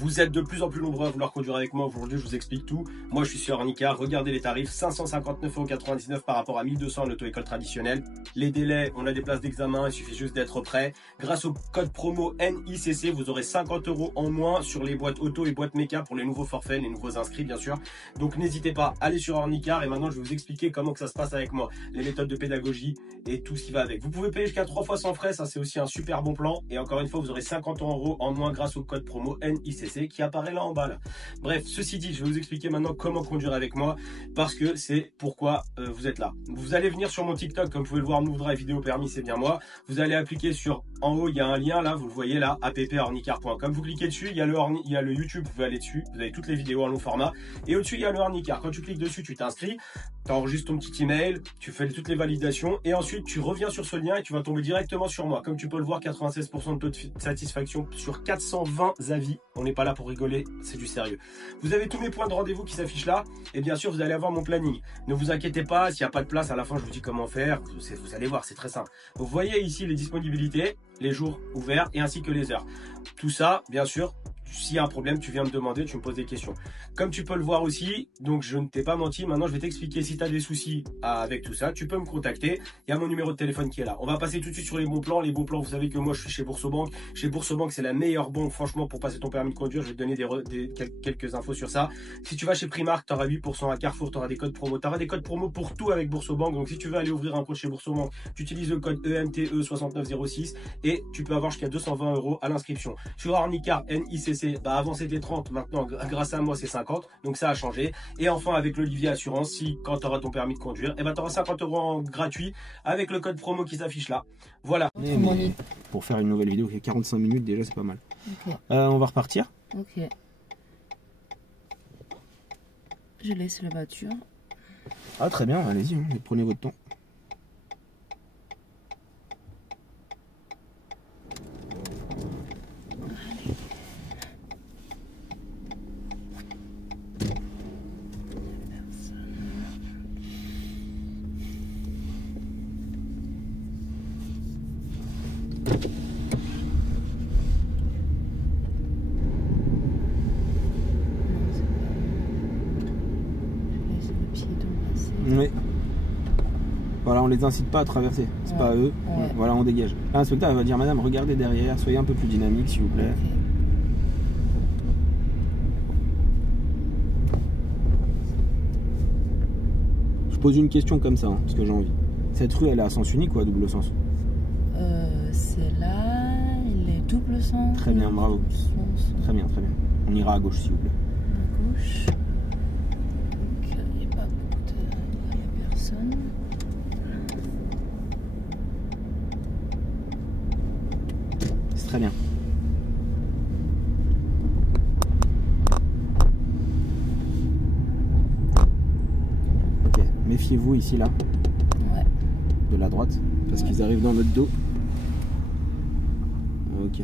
Vous êtes de plus en plus nombreux à vouloir conduire avec moi. Aujourd'hui, je vous explique tout. Moi, je suis sur Ornicar. Regardez les tarifs. 559,99 € par rapport à 1200 en auto-école traditionnelle. Les délais, on a des places d'examen. Il suffit juste d'être prêt. Grâce au code promo NICC, vous aurez 50 € en moins sur les boîtes auto et boîtes méca pour les nouveaux forfaits, les nouveaux inscrits, bien sûr. Donc, n'hésitez pas, allez sur Ornicar. Et maintenant, je vais vous expliquer comment que ça se passe avec moi. Les méthodes de pédagogie et tout ce qui va avec. Vous pouvez payer jusqu'à 3 fois sans frais. Ça, c'est aussi un super bon plan. Et encore une fois, vous aurez 50 € en moins grâce au code promo NICC qui apparaît là en bas. Là. Bref, ceci dit, je vais vous expliquer maintenant comment conduire avec moi parce que c'est pourquoi vous êtes là. Vous allez venir sur mon TikTok, comme vous pouvez le voir, Move Drive vidéo permis, c'est bien moi. Vous allez appliquer sur, en haut, il y a un lien là, vous le voyez là, appornicar.com. Vous cliquez dessus, il y a le YouTube, vous pouvez aller dessus, vous avez toutes les vidéos en long format. Et au-dessus, il y a le Ornicar. Quand tu cliques dessus, tu t'inscris, tu enregistres ton petit email, tu fais toutes les validations et ensuite tu reviens sur ce lien et tu vas tomber directement sur moi. Comme tu peux le voir, 96% de taux de satisfaction sur 420 avis. On n'est pas là pour rigoler, c'est du sérieux. Vous avez tous mes points de rendez-vous qui s'affichent là et bien sûr vous allez avoir mon planning. Ne vous inquiétez pas, s'il n'y a pas de place à la fin je vous dis comment faire, vous allez voir, c'est très simple. Vous voyez ici les disponibilités, les jours ouverts et ainsi que les heures. Tout ça, bien sûr, s'il y a un problème, tu viens me demander, tu me poses des questions. Comme tu peux le voir aussi, donc je ne t'ai pas menti, maintenant je vais t'expliquer si tu as des soucis avec tout ça, tu peux me contacter, il y a mon numéro de téléphone qui est là. On va passer tout de suite sur les bons plans. Les bons plans, vous savez que moi je suis chez Boursobank. Chez Boursobank, c'est la meilleure banque franchement pour passer ton permis de conduire. Je vais te donner quelques infos sur ça. Si tu vas chez Primark, tu auras 8%, à Carrefour, tu auras des codes promo. Tu auras des codes promo pour tout avec Boursobank. Donc si tu veux aller ouvrir un compte chez Boursobank, tu utilises le code EMTE6906 et tu peux avoir jusqu'à 220 € à l'inscription. Sur Ornicar NICC, bah avant c'était 30, maintenant grâce à moi c'est 50, donc ça a changé. Et enfin avec l'Olivier Assurance, si quand tu auras ton permis de conduire, et ben tu auras 50 € en gratuit avec le code promo qui s'affiche là. Voilà. Pour faire une nouvelle vidéo qui est 45 minutes déjà, c'est pas mal. Okay. On va repartir. Ok. Je laisse la voiture. Ah très bien, allez-y, hein, prenez votre temps. Oui. Voilà, on les incite pas à traverser, c'est pas à eux. Ouais. Voilà, on dégage. L'inspecteur va dire madame, regardez derrière, soyez un peu plus dynamique s'il vous plaît. Okay. Je pose une question comme ça, hein, parce que j'ai envie. Cette rue, elle est à sens unique ou à double sens? C'est là, il est double sens. Très bien, bravo. Sens. Très bien, très bien. On ira à gauche s'il vous plaît. À gauche. Donc, il n'y a pas beaucoup de... Il n'y a personne. C'est très bien. Ok, méfiez-vous ici là. Ouais. De la droite, parce qu'ils arrivent dans notre dos. Ok.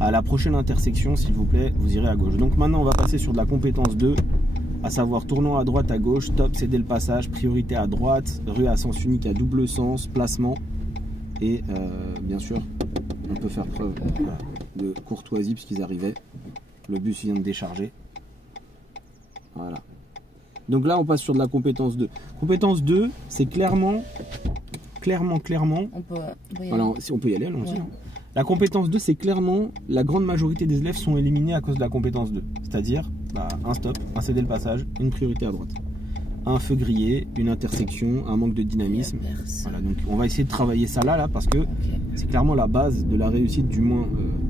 À la prochaine intersection, s'il vous plaît, vous irez à gauche. Donc maintenant, on va passer sur de la compétence 2, à savoir tournant à droite, à gauche, stop, céder le passage, priorité à droite, rue à sens unique à double sens, placement. Et bien sûr, on peut faire preuve de courtoisie puisqu'ils arrivaient. Le bus vient de décharger. Voilà. Donc là, on passe sur de la compétence 2. Compétence 2, c'est clairement... On peut y voilà, si on peut y aller, allons-y. Ouais. Hein. La compétence 2, c'est clairement, la grande majorité des élèves sont éliminés à cause de la compétence 2. C'est-à-dire, un stop, un céder le passage, une priorité à droite. Un feu grillé, une intersection, un manque de dynamisme. Voilà, donc on va essayer de travailler ça là parce que c'est clairement la base de la réussite, du moins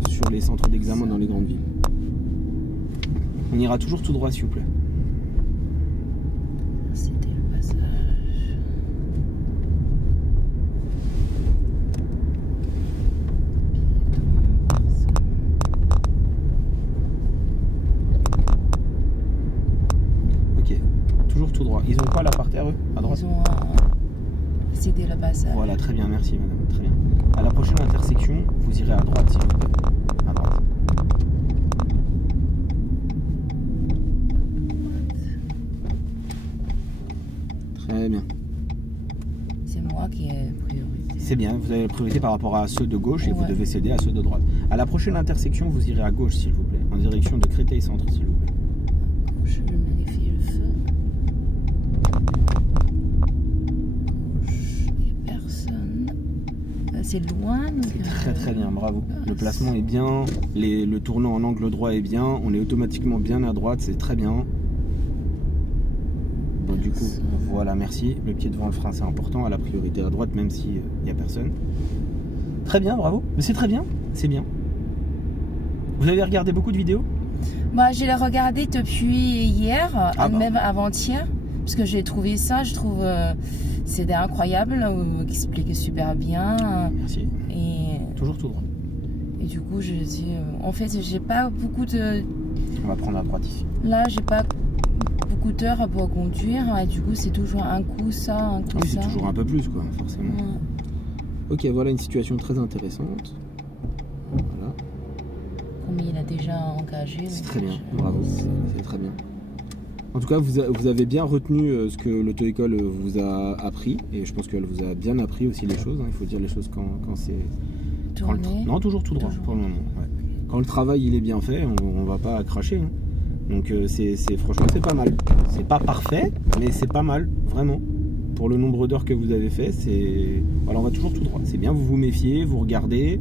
sur les centres d'examen dans les grandes villes. On ira toujours tout droit, s'il vous plaît. C'était le passage. Ok, toujours tout droit. Ils ont quoi là par terre, eux, à droite? Ils ont cédé le passage. Voilà, très bien, merci madame, très bien. À la prochaine intersection, vous irez à droite, s'il vous plaît. À droite. Très bien. C'est moi qui ai priorité. C'est bien, vous avez la priorité par rapport à ceux de gauche et vous Ouais. devez céder à ceux de droite. À la prochaine intersection, vous irez à gauche, s'il vous plaît, en direction de Créteil Centre, s'il vous plaît. Je vérifie le feu. Gauche, il n'y a personne. C'est loin. Donc C'est très bien, bravo. Le placement est bien, le tournant en angle droit est bien, on est automatiquement bien à droite, c'est très bien. Bon, du coup, voilà, merci. Le pied devant le frein, c'est important, à la priorité à droite, même s'il n'y a personne. Très bien, bravo. Mais c'est très bien, c'est bien. Vous avez regardé beaucoup de vidéos? Bah, je l'ai regardé depuis hier, Ah bah. même avant-hier, parce que j'ai trouvé ça, je trouve c'était incroyable, qui expliquait super bien. Merci. Et Toujours tout droit. du coup, je dis, en fait, j'ai pas beaucoup de. On va prendre à droite ici. Là, j'ai pas beaucoup d'heures pour conduire, et du coup, c'est toujours un coup ça, un coup Oui, c'est ça. toujours un peu plus, quoi, forcément. Ouais. Ok, voilà une situation très intéressante. Voilà. Comme il a déjà engagé. C'est donc très bien, je- bravo, c'est très bien. En tout cas, vous avez bien retenu ce que l'auto-école vous a appris, et je pense qu'elle vous a bien appris aussi les choses, hein. Il faut dire les choses quand c'est... Tourner. Non, toujours tout droit, Toujours. pour le moment. Ouais. Quand le travail il est bien fait, on va pas cracher, hein. Donc franchement, c'est pas mal. C'est pas parfait, mais c'est pas mal, vraiment. Pour le nombre d'heures que vous avez fait, voilà, on va toujours tout droit. C'est bien, vous vous méfiez, vous regardez.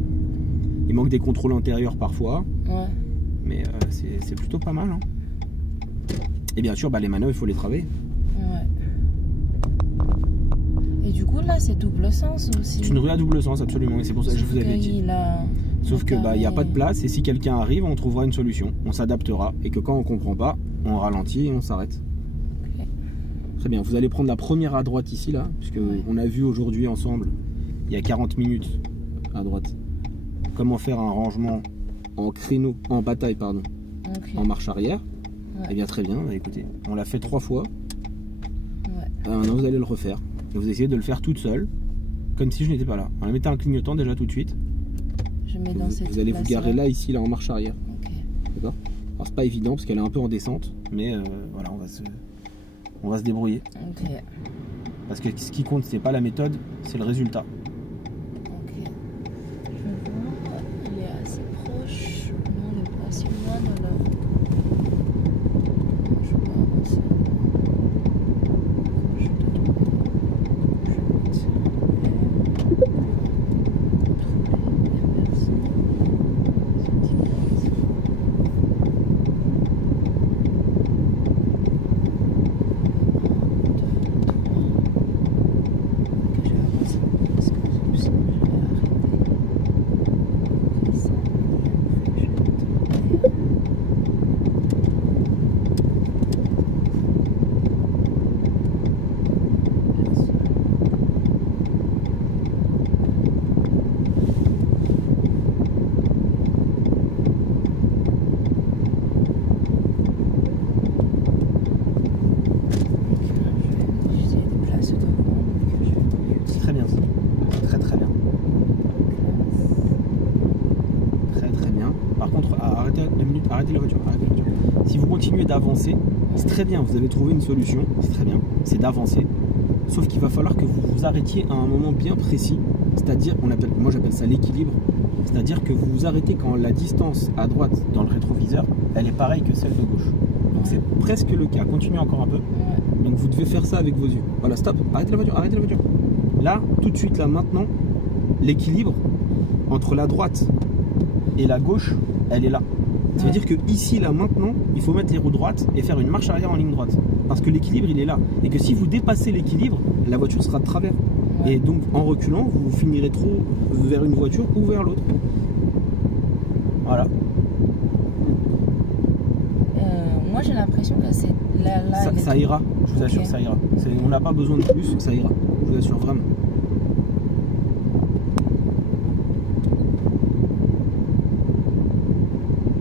Il manque des contrôles antérieurs parfois, Ouais. mais c'est plutôt pas mal, hein. Et bien sûr, les manœuvres, il faut les travailler. Ouais. Et du coup, là, c'est double sens aussi. C'est une rue à double sens, absolument, et c'est pour ça que je vous avais dit. Sauf que il n'y a pas de place, et si quelqu'un arrive, on trouvera une solution. On s'adaptera, et que quand on comprend pas, on ralentit et on s'arrête. Ok. Très bien, vous allez prendre la première à droite ici, là, puisque Ouais. on a vu aujourd'hui ensemble, il y a 40 minutes à droite, comment faire un rangement en créneau, en bataille, pardon, Ok. en marche arrière. Ouais. Eh bien très bien, écoutez, on l'a fait 3 fois. Ouais. Maintenant vous allez le refaire. Et vous essayez de le faire toute seule, comme si je n'étais pas là. En mettant un clignotant déjà tout de suite. Je mets dans cette Vous allez vous place-là. garer là, ici, là, en marche arrière. Ok. D'accord? Alors c'est pas évident parce qu'elle est un peu en descente, mais voilà, on va se débrouiller. Ok. Parce que ce qui compte, c'est pas la méthode, c'est le résultat. Ok. Je vois, il est assez proche. Non, il est pas si loin de là. Je peux avancer. Je dois C'est très bien ça. Très très bien. Très très bien. Par contre, arrêtez 2 minutes, arrêtez la voiture, arrêtez la voiture. Si vous continuez d'avancer, c'est très bien, vous avez trouvé une solution, c'est très bien, c'est d'avancer. Sauf qu'il va falloir que vous vous arrêtiez à un moment bien précis, c'est-à-dire, moi j'appelle ça l'équilibre, c'est-à-dire que vous vous arrêtez quand la distance à droite dans le rétroviseur, elle est pareille que celle de gauche. Donc c'est presque le cas, continuez encore un peu. Ouais. Donc vous devez faire ça avec vos yeux. Voilà, stop, arrêtez la voiture, arrêtez la voiture. Là, tout de suite, là, maintenant, l'équilibre entre la droite et la gauche, elle est là. Ça veut dire que ici, là, maintenant, il faut mettre les roues droites et faire une marche arrière en ligne droite. Parce que l'équilibre, il est là. Et que si vous dépassez l'équilibre, la voiture sera de travers. Ouais. Et donc, en reculant, vous finirez trop vers une voiture ou vers l'autre. Voilà. Moi, j'ai l'impression que c'est là. Ça ira, je vous assure, Ok. ça ira. On n'a pas besoin de plus, ça ira. Je vous assure vraiment.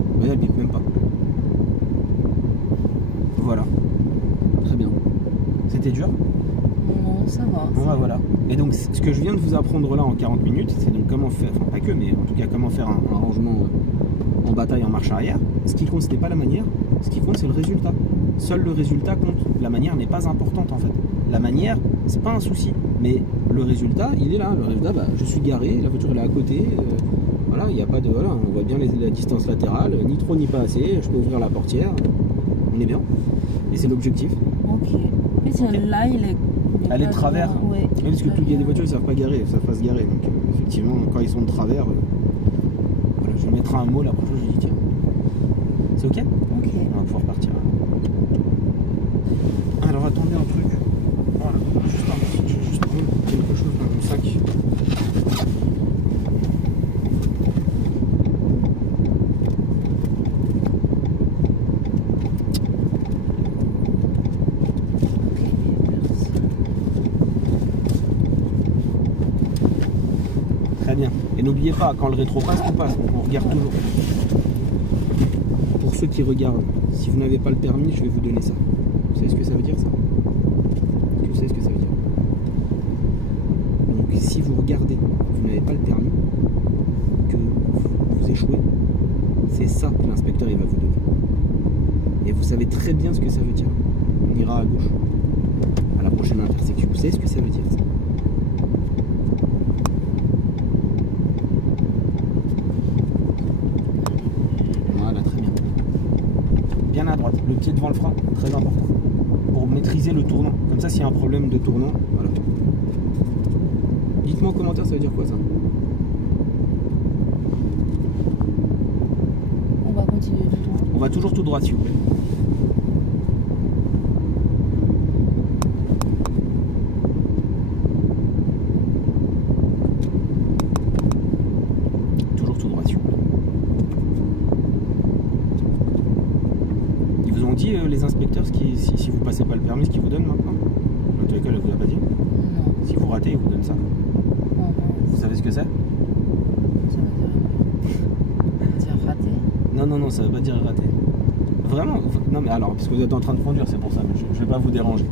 Vous voyez, elle bip même pas. Voilà. Très bien. C'était dur? Non, ça va. Bon bah voilà. Et donc ce que je viens de vous apprendre là en 40 minutes, c'est donc comment faire, enfin pas que, mais en tout cas comment faire un rangement en bataille en marche arrière. Ce qui compte, ce n'est pas la manière, ce qui compte c'est le résultat. Seul le résultat compte. La manière n'est pas importante en fait. La manière, c'est pas un souci. Mais le résultat, il est là. Le résultat, bah, je suis garé, la voiture elle est à côté. Voilà, il n'y a pas de. Voilà, on voit bien la distance latérale, ni trop ni pas assez. Je peux ouvrir la portière. On est bien. Et c'est l'objectif. Ok. Mais celle-là, il est. Elle est de travers. Ouais. Oui, parce que il y a des voitures, ils ne savent pas garer, ils savent pas se garer. Donc, effectivement, quand ils sont de travers, voilà, je mettrai un mot la prochaine fois, je dis tiens. C'est ok? Ok. On va pouvoir partir. Alors, attendez un truc. Voilà, je vais juste prendre quelque chose dans mon sac. Très bien. Et n'oubliez pas, quand le rétro passe, on passe. Donc on regarde toujours. Pour ceux qui regardent, si vous n'avez pas le permis, je vais vous donner ça. Vous savez ce que ça veut dire, ça? Est-ce que vous savez ce que ça veut dire? Donc si vous regardez, vous n'avez pas le permis, que vous échouez, c'est ça que l'inspecteur il va vous donner. Et vous savez très bien ce que ça veut dire. On ira à gauche. À la prochaine intersection. Vous savez ce que ça veut dire, ça? Bien à droite, le pied devant le frein, très important, pour maîtriser le tournant. Comme ça, s'il y a un problème de tournant, voilà. Dites-moi en commentaire, ça veut dire quoi ça? On va continuer tout droit. On va toujours tout droit, s'il vous plaît. Toujours tout droit, s'il vous plaît. Dit les inspecteurs si vous passez pas le permis, ce qu'ils vous donnent maintenant? Dans tous les cas, elle vous a pas dit? Non. Si vous ratez, ils vous donnent ça. Vous savez ce que c'est? Ça veut dire raté. Non, ça veut pas dire raté. Vraiment? Non, mais alors, parce que vous êtes en train de conduire, c'est pour ça, mais je vais pas vous déranger.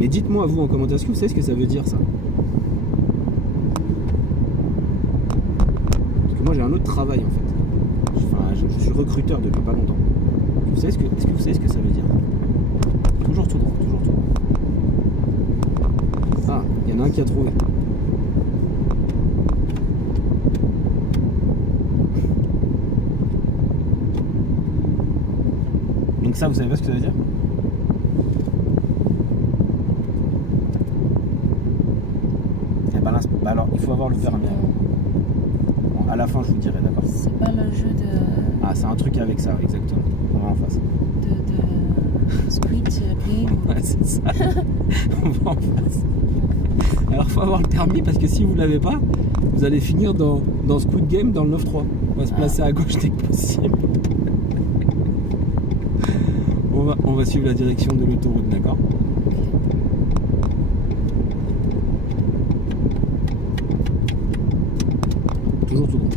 Mais dites-moi, vous, en commentaire, est-ce que vous savez ce que ça veut dire, ça? Parce que moi, j'ai un autre travail, en fait. Enfin, je suis recruteur depuis pas longtemps. Est-ce que vous savez ce que ça veut dire? Toujours tout droit, toujours tout droit. Ah, il y en a un qui a trouvé. Donc ça, vous savez pas ce que ça veut dire? Eh ben, alors, il faut avoir le permis. Bon, à la fin, je vous dirai, d'accord? C'est pas le jeu de... Ah, c'est un truc avec ça, exactement. On va en face. De Squid Game. Ouais, c'est ça. On va en face. Alors, faut avoir le permis parce que si vous l'avez pas, vous allez finir dans Squid Game dans le 9-3. On va se placer à gauche dès que possible. On va suivre la direction de l'autoroute, d'accord? Toujours tout droit.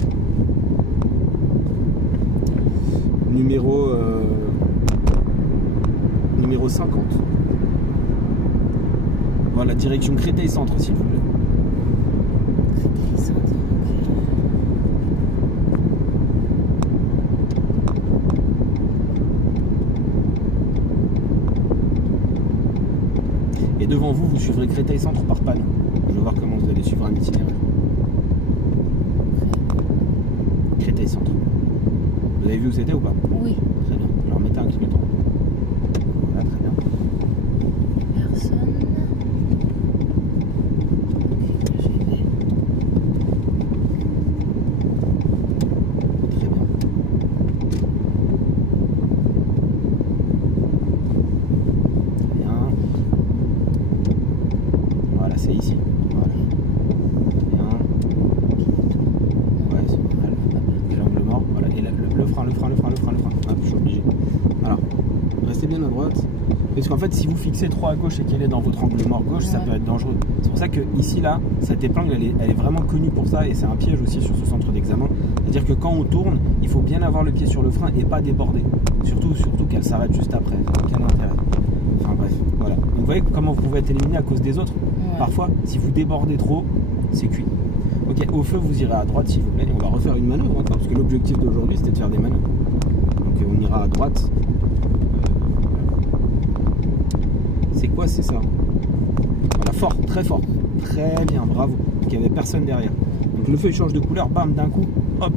Numéro 50. Voilà, direction Créteil Centre, s'il vous plaît. Créteil Centre, Et devant vous, vous suivrez Créteil Centre par panne. Je vais voir comment vous allez suivre un itinéraire. Créteil Centre. Vous avez vu où c'était ou pas? Oui. Très bien. Alors mettez un clignotant. Voilà, très bien. Personne. Ok, j'y vais. Très bien. Bien. Voilà, c'est ici. Voilà. Bien. Ouais, c'est pas mal. Et l'angle mort. Voilà. Et le frein. Hop, je suis obligé. Alors, restez bien à droite. Parce qu'en fait, si vous fixez trop à gauche et qu'elle est dans votre angle mort gauche, ça peut être dangereux. C'est pour ça que ici, là, cette épingle, elle est vraiment connue pour ça et c'est un piège aussi sur ce centre d'examen. C'est-à-dire que quand on tourne, il faut bien avoir le pied sur le frein et pas déborder. Surtout qu'elle s'arrête juste après. Aucun intérêt. Enfin bref, voilà. Donc vous voyez comment vous pouvez être éliminé à cause des autres. Ouais. Parfois, si vous débordez trop, c'est cuit. Ok, au feu, vous irez à droite s'il vous plaît. Et on va refaire une manœuvre encore, parce que l'objectif d'aujourd'hui, c'était de faire des manœuvres. Donc on ira à droite. C'est quoi, c'est ça? Voilà, fort, très fort. Très bien, bravo. Donc il n'y avait personne derrière. Donc le feu il change de couleur, bam, d'un coup, hop.